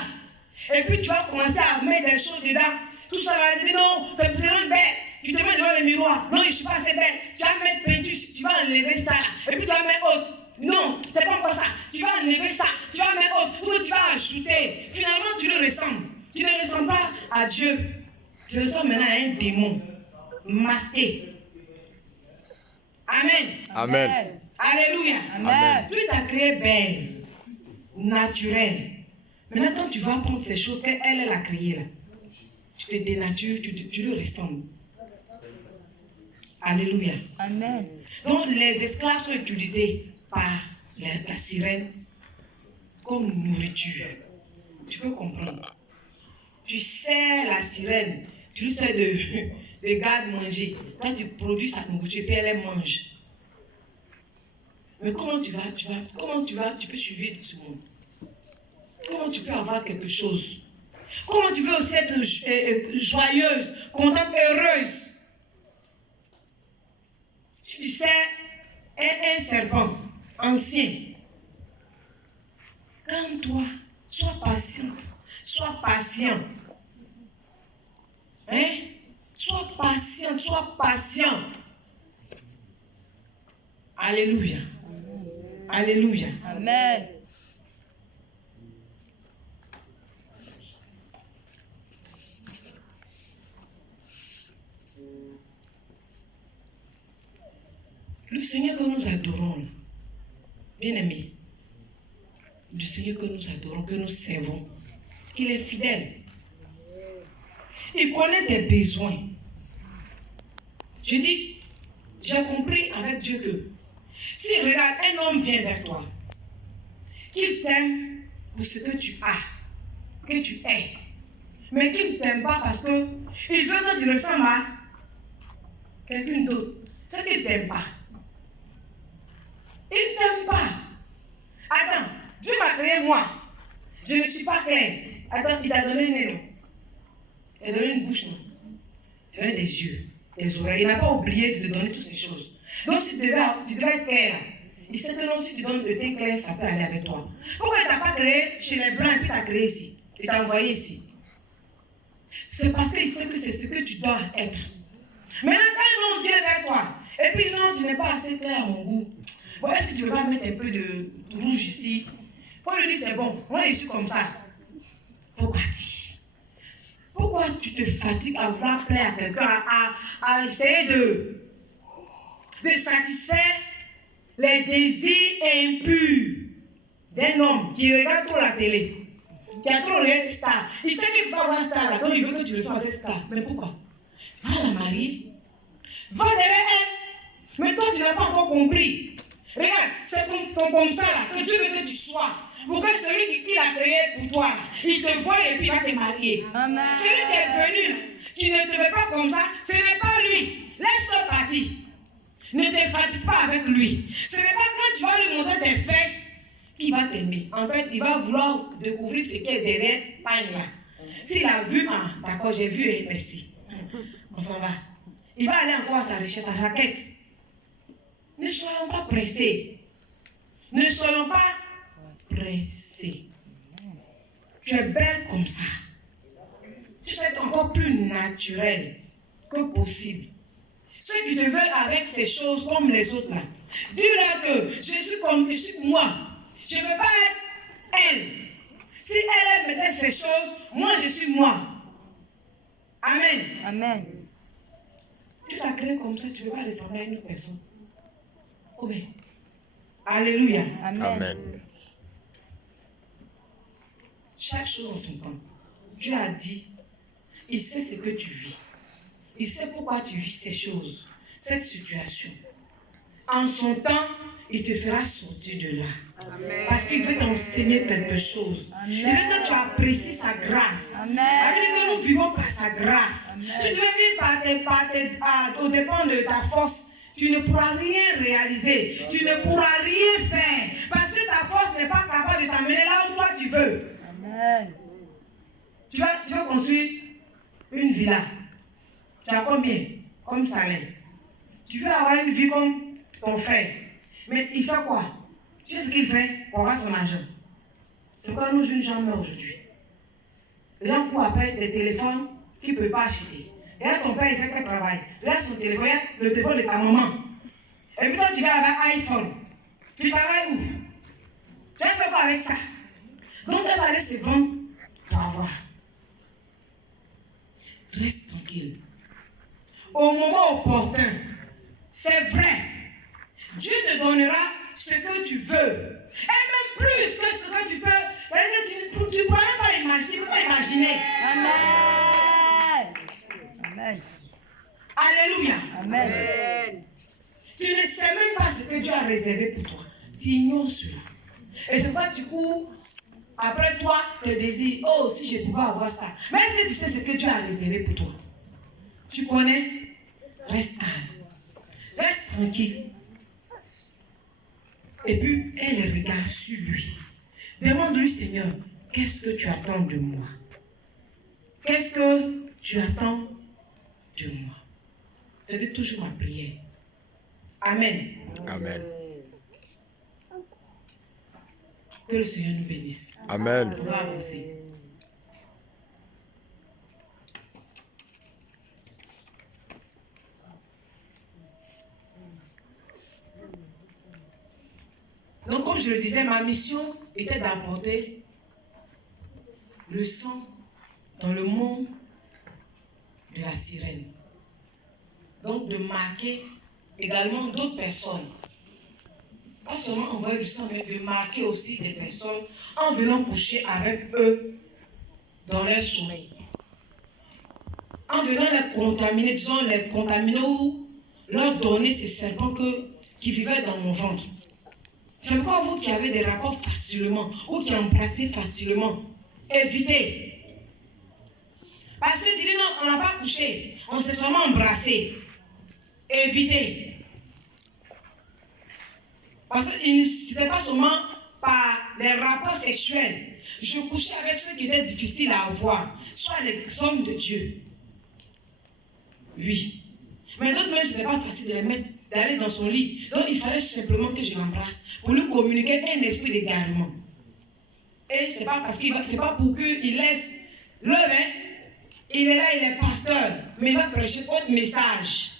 Et puis tu vas commencer à mettre des choses dedans. Tout ça va dire non, c'est pour te rendre belle. Tu te mets devant le miroir. Non, je ne suis pas assez belle. Tu vas mettre peinture, tu vas enlever ça là. Et puis tu vas mettre autre. Non, c'est pas encore ça. Tu vas enlever ça. Tu vas mettre autre. Ou tu vas ajouter. Finalement, tu le ressembles. Tu ne ressembles pas à Dieu. Tu ressembles maintenant à un démon masqué. Amen. Amen. Alléluia. Amen. Dieu t'a créé belle, naturelle. Maintenant, quand tu vas prendre ces choses qu'elle a créées là, tu te dénatures, tu le ressembles. Alléluia. Amen. Donc, les esclaves sont utilisés par la sirène comme nourriture. Tu peux comprendre. Tu sers la sirène, tu lui sers de garde-manger. Quand tu produis sa nourriture, puis elle mange. Mais comment tu peux suivre ce monde? Comment tu peux avoir quelque chose? Comment tu peux aussi être joyeuse, contente, heureuse? Si tu sais un serpent ancien, calme-toi, sois patiente, sois patient. Hein? Sois patient, sois patient. Alléluia. Alléluia. Amen. Le Seigneur que nous adorons, bien aimé, le Seigneur que nous adorons, que nous servons, il est fidèle. Il connaît tes besoins. Je dis, j'ai compris avec Dieu que si regarde, un homme vient vers toi, qu'il t'aime pour ce que tu as, que tu es, mais qu'il ne t'aime pas parce que il veut que tu ressembles à quelqu'un d'autre, c'est qu'il ne t'aime pas. Il ne t'aime pas. Attends, Dieu m'a créé moi. Je ne suis pas clair. Attends, il t'a donné un nez, non? Il t'a donné une bouche, non? Il t'a donné des yeux, des oreilles. Il n'a pas oublié de te donner toutes ces choses. Donc, si tu devais être clair, il sait que non, si tu donnes le teint clair, ça peut aller avec toi. Pourquoi il ne t'a pas créé chez les Blancs et puis il t'a créé ici? Il t'a envoyé ici. C'est parce qu'il sait que c'est ce que tu dois être. Maintenant, quand un homme vient vers toi, et puis non, tu n'es pas assez clair à mon goût. Bon, est-ce que tu veux pas mettre un peu de rouge ici? Faut lui dire c'est bon, moi je suis comme ça. Faut partir. Pourquoi tu te fatigues à vouloir plaire à quelqu'un, à essayer de satisfaire les désirs impurs d'un homme qui regarde trop la télé, qui a trop regardé Star? Il sait qu'il ne peut pas voir Star là, donc il veut que tu le sois cette Star. Mais pourquoi? Va la marier. Va derrière elle. Mais toi, tu n'as pas encore compris. Regarde, c'est comme ça là, que Dieu veut que tu sois. Pour que celui qui l'a créé pour toi, là, il te voit et puis il va te marier. Amen. Celui qui est venu, là, qui ne te veut pas comme ça, ce n'est pas lui. Laisse-le partir. Ne te fatigue pas avec lui. Ce n'est pas quand tu vas lui montrer tes fesses qu'il va t'aimer. En fait, il va vouloir découvrir ce qui est derrière ta là. S'il a vu, ah, d'accord, j'ai vu, et merci. On s'en va. il va aller encore à sa recherche, à sa quête. Ne soyons pas pressés. Ne soyons pas pressés. Tu es belle comme ça. Tu sais être encore plus naturel que possible. Ceux qui te veulent avec ces choses comme les autres là, dis-leur que je suis moi. Je ne veux pas être elle. Si elle mettait ces choses, moi je suis moi. Amen. Amen. Tu t'as créé comme ça, tu ne veux pas ressembler à une autre personne. Oh bien. Alléluia. Amen. Amen. Chaque chose en son temps. Dieu a dit, il sait ce que tu vis. Il sait pourquoi tu vis ces choses, cette situation. En son temps, il te fera sortir de là. Amen. Parce qu'il veut t'enseigner quelque chose. Amen. Il veut que tu apprécies sa grâce. Amen. La Bible dit que nous vivons par sa grâce. Amen. Si tu veux vivre au dépend de ta force, tu ne pourras rien réaliser. Tu ne pourras rien faire. Parce que ta force n'est pas capable de t'amener là où toi tu veux. Amen. Tu vas construire une villa. Tu as combien comme salaire? Tu veux avoir une vie comme ton frère. Mais il fait quoi? Tu sais ce qu'il fait pour avoir son argent? C'est pourquoi nos jeunes gens meurent aujourd'hui. Les gens courent après des téléphones qu'ils ne peuvent pas acheter. Et là, ton père, il fait quel travail? Là, son téléphone, il y a le téléphone de ta maman. Et puis toi, tu vas avec iPhone. Tu travailles où? Tu as fait quoi avec ça? Donc, elle va aller se vendre pour avoir. Reste tranquille. Au moment opportun, c'est vrai, Dieu te donnera ce que tu veux. Et même plus que ce que tu peux. Tu ne pourras même pas imaginer. Tu ne peux pas imaginer. Amen. Amen. Alléluia. Amen. Tu ne sais même pas ce que Dieu a réservé pour toi. Tu ignores cela. Et c'est pourquoi tu cours après toi, tes désirs. Oh, si je pouvais avoir ça. Mais est-ce que tu sais ce que Dieu a réservé pour toi? Tu connais? Reste calme. Reste tranquille. Et puis, elle regarde sur lui. Demande-lui, Seigneur, qu'est-ce que tu attends de moi? Qu'est-ce que tu attends de moi? C'est toujours ma prière. Amen. Amen. Que le Seigneur nous bénisse. Amen. On va avancer. Donc, comme je le disais, ma mission était d'apporter le sang dans le monde de la sirène. Donc, de marquer également d'autres personnes. Pas seulement envoyer du sang, mais de marquer aussi des personnes en venant coucher avec eux dans leur sommeil. En venant les contaminer, disons les contaminer ou leur donner ces serpents qui vivaient dans mon ventre. C'est pourquoi vous qui avez des rapports facilement ou qui embrassez facilement, évitez. Parce que tu dis non, on n'a pas couché, on s'est seulement embrassé. Évitez. Parce que ce n'était pas seulement par les rapports sexuels. Je couchais avec ceux qui étaient difficiles à avoir, soit les hommes de Dieu. Oui. Mais d'autres, même, ce n'était pas facile de les mettre, d'aller dans son lit. Donc, il fallait simplement que je l'embrasse pour lui communiquer un esprit d'égarement. Et ce n'est pas parce qu'il va, c'est pas pour qu'il laisse le vin. Il est là, il est pasteur, mais il va prêcher autre message.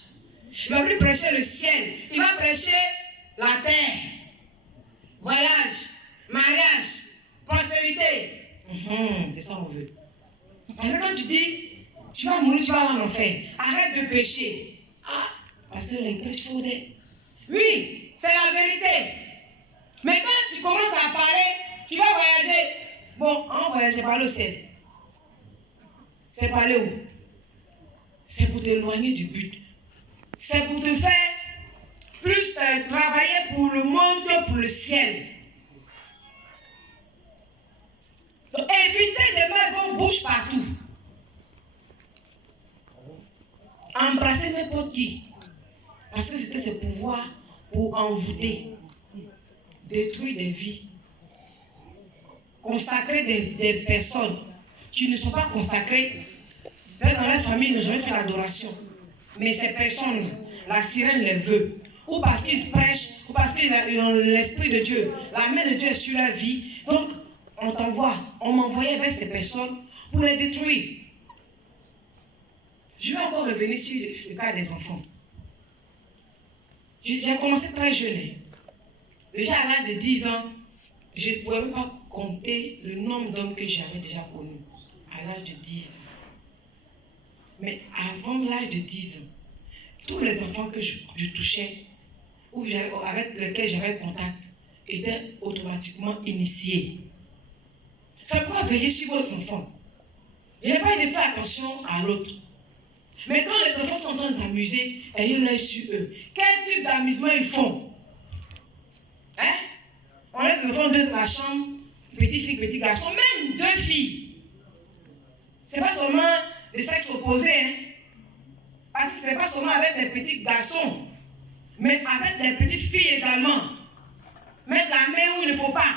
Il ne va plus prêcher le ciel, il va prêcher la terre. Voyage, mariage, prospérité. C'est ça qu'on veut. Parce que quand tu dis, tu vas mourir, tu vas aller en enfer, arrête de pécher. Ah, parce que les prêches font des... Oui, c'est la vérité. Mais quand tu commences à parler, tu vas voyager. Bon, on voyage, pas le ciel. C'est pour aller où? C'est pour t'éloigner du but. C'est pour te faire plus travailler pour le monde que pour le ciel. Donc, évitez de mettre vos bouches partout. Embrasser n'importe qui. Parce que c'était ce pouvoir pour envoûter, détruire des vies, consacrer des personnes qui ne sont pas consacrées. Dans la famille, ils n'ont jamais fait l'adoration. mais ces personnes, la sirène les veut. Ou parce qu'ils prêchent, ou parce qu'ils ont l'Esprit de Dieu. La main de Dieu est sur leur vie. Donc, on m'envoyait vers ces personnes pour les détruire. Je vais encore revenir sur le cas des enfants. J'ai commencé très jeune. Déjà à l'âge de 10 ans, je ne pouvais même pas compter le nombre d'hommes que j'avais déjà connus. À l'âge de 10 ans. Mais avant l'âge de 10 ans, tous les enfants que je touchais, ou avec lesquels j'avais contact, étaient automatiquement initiés. C'est pourquoi veiller sur vos enfants. Il n'y a pas de faire attention à l'autre. Mais quand les enfants sont en train de s'amuser, ayez l'œil sur eux. Quel type d'amusement ils font? Hein? On laisse les enfants de la chambre, petite fille, petit garçon, même deux filles. Ce n'est pas seulement le sexe opposé, hein? Parce que ce n'est pas seulement avec des petits garçons, mais avec des petites filles également. Mettre la main où il ne faut pas.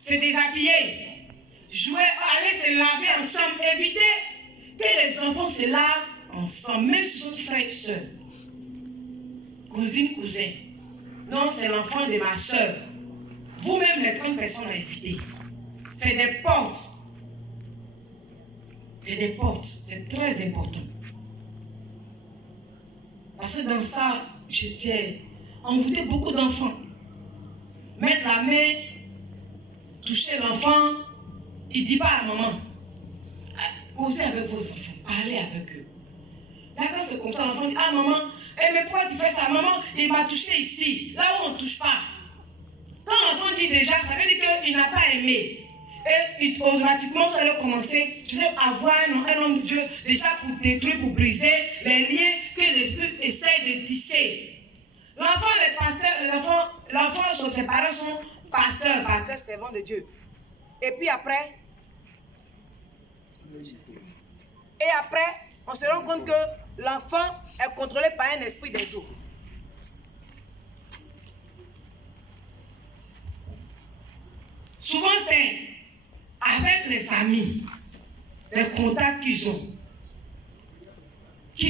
Se déshabiller. Jouer, aller se laver ensemble. Éviter que les enfants se lavent ensemble, même si sont frères et soeurs. Cousine, cousin. Non, c'est l'enfant de ma soeur. Vous-même, les 30 personnes à éviter. C'est des portes. C'est des portes. C'est très important. Parce que dans ça, j'ai envoûté beaucoup d'enfants. Mettre la main, toucher l'enfant, il ne dit pas à maman. Causez avec vos enfants, parlez avec eux. D'accord, c'est comme ça, l'enfant dit, ah maman, mais pourquoi tu fais ça? Maman, il m'a touché ici, là où on ne touche pas. Quand l'enfant dit déjà, ça veut dire qu'il n'a pas aimé. Et automatiquement, vous allez commencer, tu sais, à voir un homme de Dieu déjà pour détruire, pour briser les liens que l'Esprit essaie de tisser. L'enfant, les pasteurs, l'enfant, ses parents sont pasteurs, servants de Dieu. Et puis après, on se rend compte que l'enfant est contrôlé par un esprit des eaux. Souvent, c'est avec les amis, les contacts qui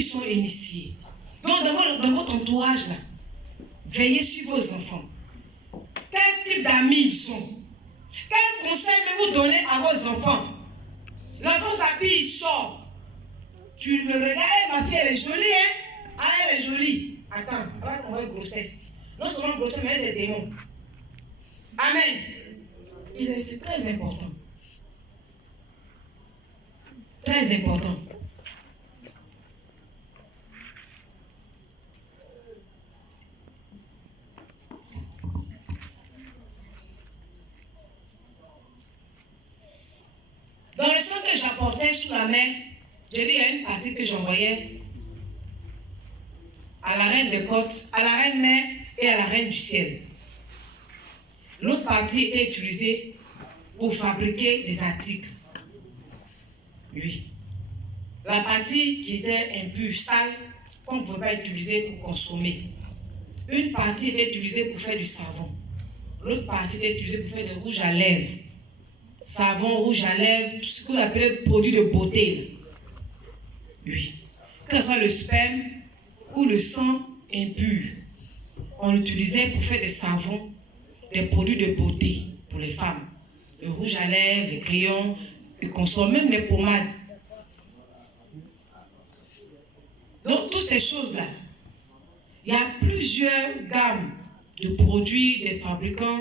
sont initiés. Donc, dans votre entourage, là, veillez sur vos enfants. Quel type d'amis ils sont? Quel conseil vous donnez à vos enfants? L'enfant s'habille, il sort. Tu le regardes, ma fille, elle est jolie, hein? Ah, elle est jolie. Attends, elle va tomber grossesse. Non seulement grossesse, mais elle est des démons. Amen. C'est très important. Très important. Dans le sang que j'apportais sous la main, j'ai dit, il y a une partie que j'envoyais à la reine des côtes, à la reine mère et à la reine du ciel. L'autre partie était utilisée pour fabriquer des articles. Oui. La partie qui était impure, sale, qu'on ne pouvait pas utiliser pour consommer. Une partie était utilisée pour faire du savon. L'autre partie était utilisée pour faire des rouges à lèvres. Savon, rouge à lèvres, tout ce qu'on appelait produit de beauté. Oui. Que ce soit le sperme ou le sang impur, on l'utilisait pour faire des savons, des produits de beauté pour les femmes. Le rouge à lèvres, les crayons, le consomme, même les pommades. Donc, toutes ces choses-là, il y a plusieurs gammes de produits des fabricants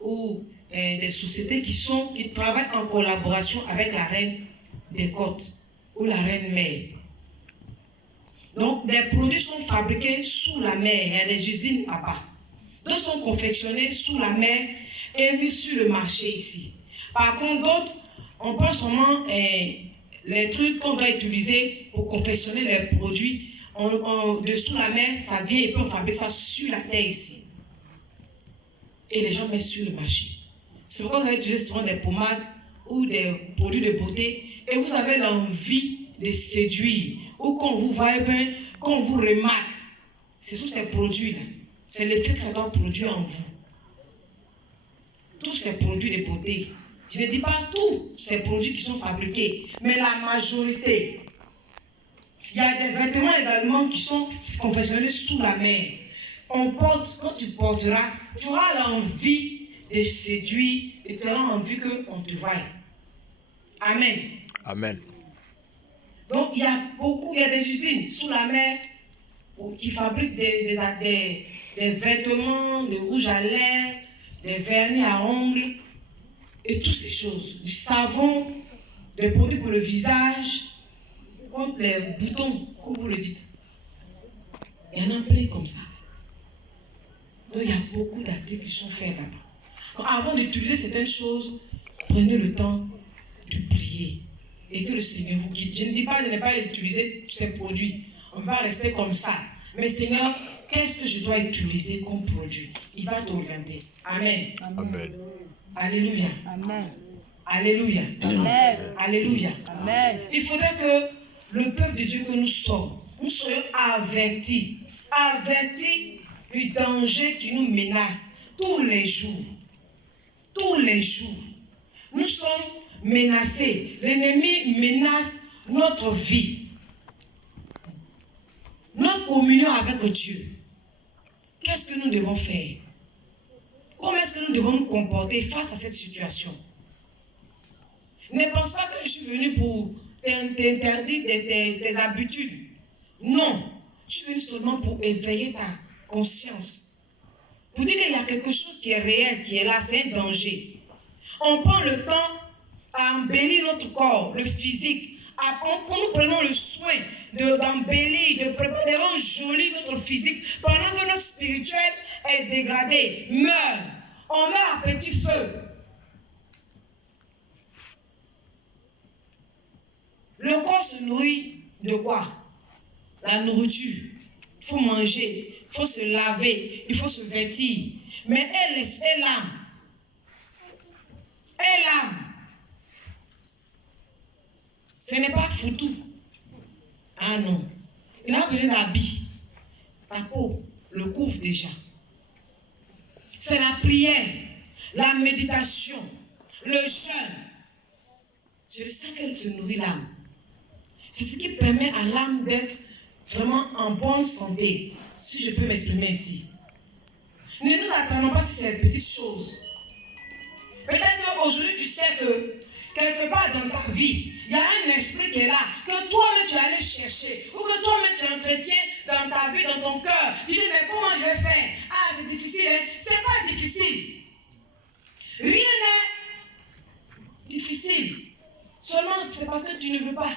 ou des sociétés qui travaillent en collaboration avec la reine des côtes ou la reine mère. Donc, des produits sont fabriqués sous la mer. Il y a des usines là-bas. D'autres sont confectionnés sous la mer et mis sur le marché ici. Par contre, d'autres, on prend seulement les trucs qu'on doit utiliser pour confectionner les produits. Dessous la mer, ça vient et puis on fabrique ça sur la terre ici. Et les gens mettent sur le marché. C'est pourquoi vous allez utiliser souvent des pommades ou des produits de beauté et vous avez l'envie de séduire. Ou quand vous voyez bien, quand on vous remarque, c'est sous ces produits-là. C'est l'effet que ça doit produire en vous. Tous ces produits de beauté. Je ne dis pas tous ces produits qui sont fabriqués, mais la majorité. Il y a des vêtements également qui sont confectionnés sous la mer. On porte, quand tu porteras, tu auras l'envie de séduire et tu auras envie qu'on te voie. Amen. Amen. Donc il y a des usines sous la mer qui fabriquent des vêtements, des rouges à lèvres, des vernis à ongles et toutes ces choses. Du savon, des produits pour le visage, contre les boutons, comme vous le dites. Il y en a plein comme ça. Donc il y a beaucoup d'articles qui sont faits là-bas. Donc, avant d'utiliser certaines choses, prenez le temps de prier et que le Seigneur vous guide. Je ne dis pas de ne pas utiliser ces produits. On va rester comme ça. Mais Seigneur, qu'est-ce que je dois utiliser comme produit? Il va t'orienter. Amen. Amen. Alléluia. Amen. Alléluia. Amen. Alléluia. Amen. Il faudrait que le peuple de Dieu que nous sommes, nous soyons avertis du danger qui nous menace tous les jours. Tous les jours. Nous sommes menacés. L'ennemi menace notre vie. Notre communion avec Dieu. Qu'est-ce que nous devons faire? Comment est-ce que nous devons nous comporter face à cette situation? Ne pense pas que je suis venu pour t'interdire tes habitudes. Non. Je suis venu seulement pour éveiller ta conscience. Pour dire qu'il y a quelque chose qui est réel, qui est là, c'est un danger. On prend le temps à embellir notre corps, le physique. Nous prenons le soin d'embellir, de préparer, de rendre joli notre physique, pendant que notre spirituel est dégradé, meurt. On meurt à petit feu. Le corps se nourrit de quoi? La nourriture. Il faut manger, il faut se laver, il faut se vêtir. Mais est l'âme. Et l'âme. Ce n'est pas foutu. Ah non. Il a besoin d'habits. Ta peau le couvre déjà. C'est la prière, la méditation, le jeûne. C'est de ça qu'elle se nourrit l'âme. C'est ce qui permet à l'âme d'être vraiment en bonne santé, si je peux m'exprimer ici. Ne nous attendons pas sur ces petites choses. Peut-être qu'aujourd'hui tu sais que quelque part dans ta vie, il y a un esprit qui est là, que toi-même tu es allé chercher, ou que toi-même tu entretiens dans ta vie, dans ton cœur. Tu dis, mais comment je vais faire? Ah, c'est difficile, hein? C'est pas difficile. Rien n'est difficile. Seulement, c'est parce que tu ne veux pas.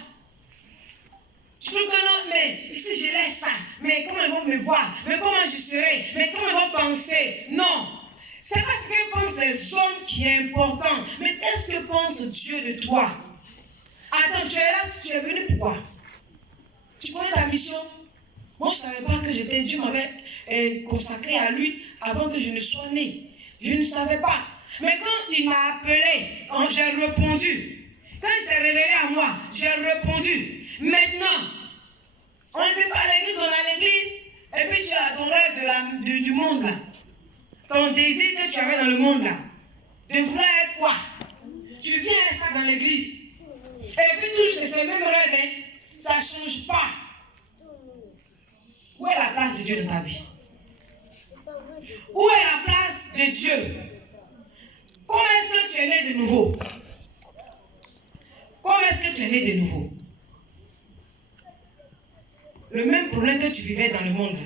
Tu peux que non, mais si je laisse ça, mais comment ils vont me voir? Mais comment je serai? Mais comment ils vont penser? Non. C'est pas ce que pensent les hommes qui est important. Mais qu'est-ce que pense Dieu de toi? Attends, tu es là, tu es venu pourquoi? Tu connais ta mission? Moi, je ne savais pas que Dieu m'avait consacré à lui avant que je ne sois né. Je ne savais pas. Mais quand il m'a appelé, j'ai répondu. Quand il s'est révélé à moi, j'ai répondu. Maintenant, on ne fait pas à l'église, on est à l'église, et puis tu as ton rêve du monde là. Ton désir que tu avais dans le monde là. De vouloir être quoi? Tu viens avec ça dans l'église. Et puis toujours ces mêmes rêves, hein, ça ne change pas. Où est la place de Dieu dans ta vie? Où est la place de Dieu? Comment est-ce que tu es né de nouveau? Comment est-ce que tu es né de nouveau? Le même problème que tu vivais dans le monde,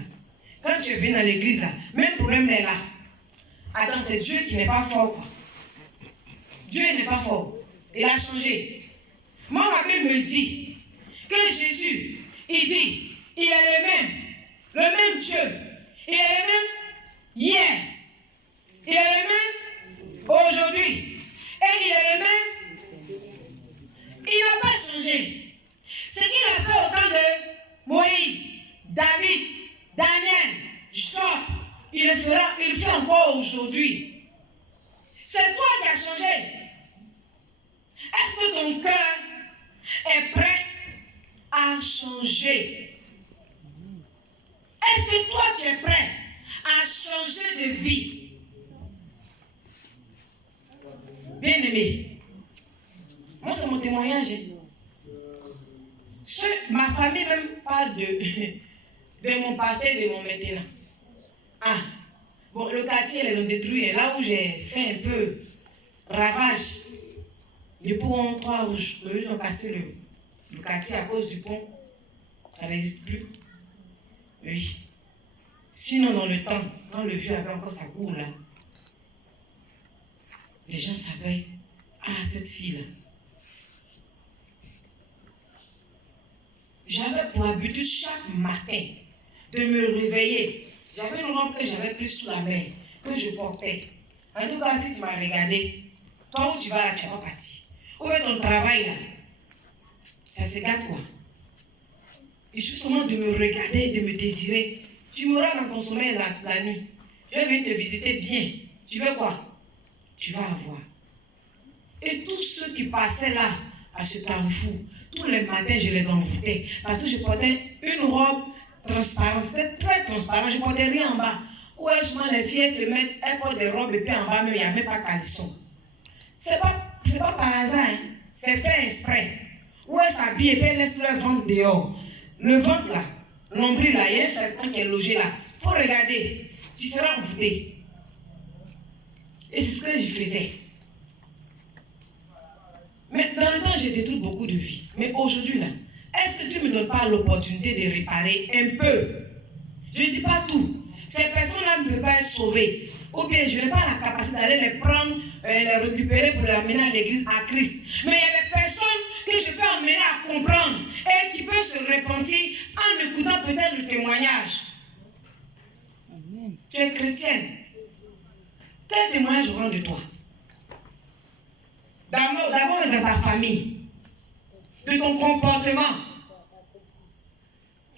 quand tu es venu dans l'église, même problème est là. Attends, c'est Dieu qui n'est pas fort, quoi. Dieu n'est pas fort. Il a changé. Moi, ma Bible me dit que Jésus, il dit, il est le même Dieu. Il est le même hier. Il est le même aujourd'hui. Et il est le même. Il n'a pas changé. Ce qu'il a fait au temps de Moïse, David, Daniel, Job, il le fait encore aujourd'hui. C'est toi qui as changé. Est-ce que ton cœur est prêt à changer? Est-ce que toi tu es prêt à changer de vie? Bien-aimé, moi c'est mon témoignage. Ma famille même mon passé et de mon maintenant. Ah, bon, le quartier, ils les ont détruit. Et là où j'ai fait un peu ravage, du pont 3 rouges, ils ont cassé le quartier à cause du pont. Ça n'existe plus. Oui. Sinon, dans le temps, quand le vieux avait encore sa cour là, les gens savaient, ah, cette fille-là. J'avais pour habitude chaque matin de me réveiller. J'avais une robe que j'avais prise sous la main, que je portais. En tout cas, si tu m'as regardé, toi où tu vas là, tu n'es pas parti. Où est ton travail là? Ça se gâte toi. Il suffit seulement de me regarder, de me désirer. Tu m'auras dans ton sommeil la nuit. Je vais venir te visiter bien. Tu veux quoi? Tu vas avoir. Et tous ceux qui passaient là, à ce carrefour, tous les matins, je les envoûtais. Parce que je portais une robe transparente. C'était très transparent. Je ne portais rien en bas. Où est-ce que les filles se mettent, elles portent des robes et puis en bas, mais il n'y a même pas caleçon. C'est pas par hasard. Hein. C'est fait exprès. Où elles s'habillent et puis elles laissent leur ventre dehors. Le ventre là, l'ombril là, il y a un serpent qui est logé là. Il faut regarder. Tu seras envoûté. Et c'est ce que je faisais. Mais dans le temps, j'ai détruit beaucoup de vies. Mais aujourd'hui, là, est-ce que tu ne me donnes pas l'opportunité de réparer un peu? Je ne dis pas tout. Ces personnes-là ne peuvent pas être sauvées. Ou bien je n'ai pas la capacité d'aller les prendre, les récupérer pour les amener à l'église, à Christ. Mais il y a des personnes que je peux amener à comprendre et qui peuvent se repentir en écoutant peut-être le témoignage. Amen. Tu es chrétienne. Quel témoignage auront de toi? D'abord dans ta famille, de ton comportement,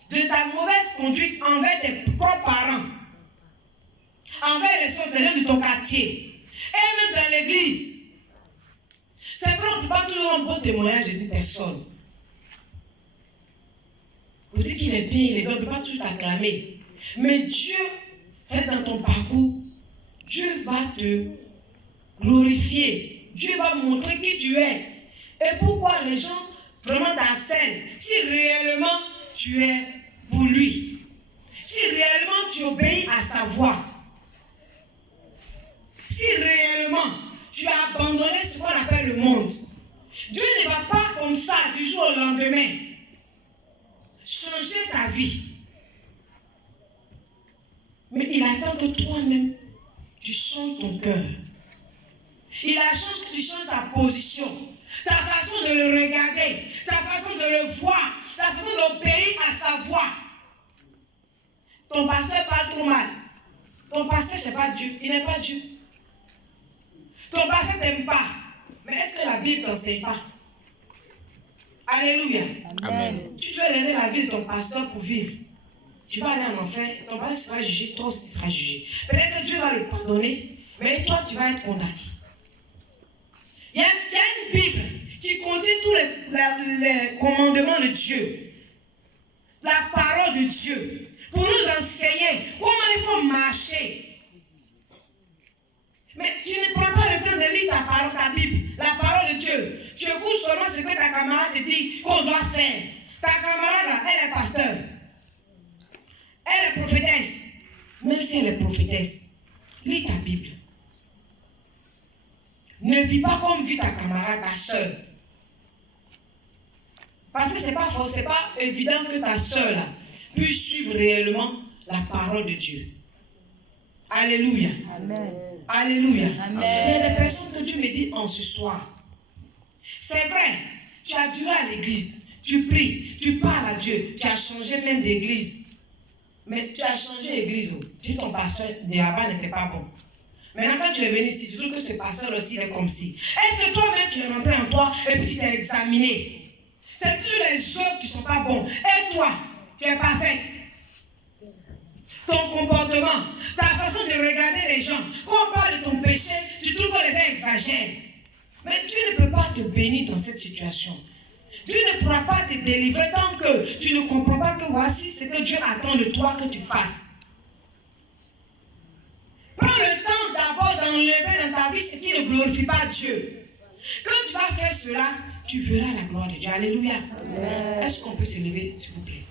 de ta mauvaise conduite envers tes propres parents, envers les gens de ton quartier, et même dans l'église. C'est vrai, on ne peut pas toujours un bon témoignage d'une personne. Vous dites qu'il est bien, il est bon, on ne peut pas toujours t'acclamer. Mais Dieu, c'est dans ton parcours, Dieu va te glorifier. Dieu va montrer qui tu es. Et pourquoi les gens vraiment t'harcèlent. Si réellement tu es pour lui. Si réellement tu obéis à sa voix. Si réellement tu as abandonné ce qu'on appelle le monde. Dieu ne va pas comme ça du jour au lendemain changer ta vie. Mais il attend que toi-même tu changes ton cœur. Il attend que tu changes ta position, ta façon de le regarder, ta façon de le voir, ta façon d'obéir à sa voix. Ton pasteur parle trop mal. Ton pasteur, c'est pas Dieu. Il n'est pas Dieu. Ton pasteur t'aime pas. Mais est-ce que la Bible t'enseigne pas? Alléluia. Amen. Tu dois aider la vie de ton pasteur pour vivre. Tu vas aller en enfer, ton pasteur sera jugé, toi aussi tu seras jugé. Peut-être que Dieu va le pardonner, mais toi tu vas être condamné. Il y a une Bible qui contient tous les commandements de Dieu. La parole de Dieu. Pour nous enseigner comment il faut marcher. Mais tu ne prends pas le temps de lire ta parole, ta Bible, la parole de Dieu. Tu écoutes seulement ce que ta camarade te dit qu'on doit faire. Ta camarade là, elle est pasteur. Elle est prophétesse. Même si elle est prophétesse, lis ta Bible. Ne vis pas comme vit ta camarade, ta soeur. Parce que ce n'est pas faux, ce n'est pas évident que ta soeur là puisse suivre réellement la parole de Dieu. Alléluia. Amen. Alléluia. Amen. Il y a des personnes que Dieu me dit en ce soir. C'est vrai, tu as duré à l'église, tu pries, tu parles à Dieu, tu as changé même d'église. Mais tu as changé d'église. Tu dis ton pasteur de là-bas n'était pas bon. Maintenant, quand tu es venu ici, tu trouves que ce pasteur aussi est comme si. Est-ce que toi-même tu es rentré en toi et puis tu t'es examiné? C'est toujours les autres qui ne sont pas bons. Et toi, tu es parfaite. Ton comportement, ta façon de regarder les gens, quand on parle de ton péché, tu trouves que les gens exagèrent. Mais Dieu ne peut pas te bénir dans cette situation. Dieu ne pourra pas te délivrer tant que tu ne comprends pas que voici ce que Dieu attend de toi que tu fasses. Prends le temps d'abord d'enlever dans ta vie ce qui ne glorifie pas Dieu. Quand tu vas faire cela, tu verras la gloire de Dieu. Alléluia. Est-ce qu'on peut se lever, s'il vous plaît?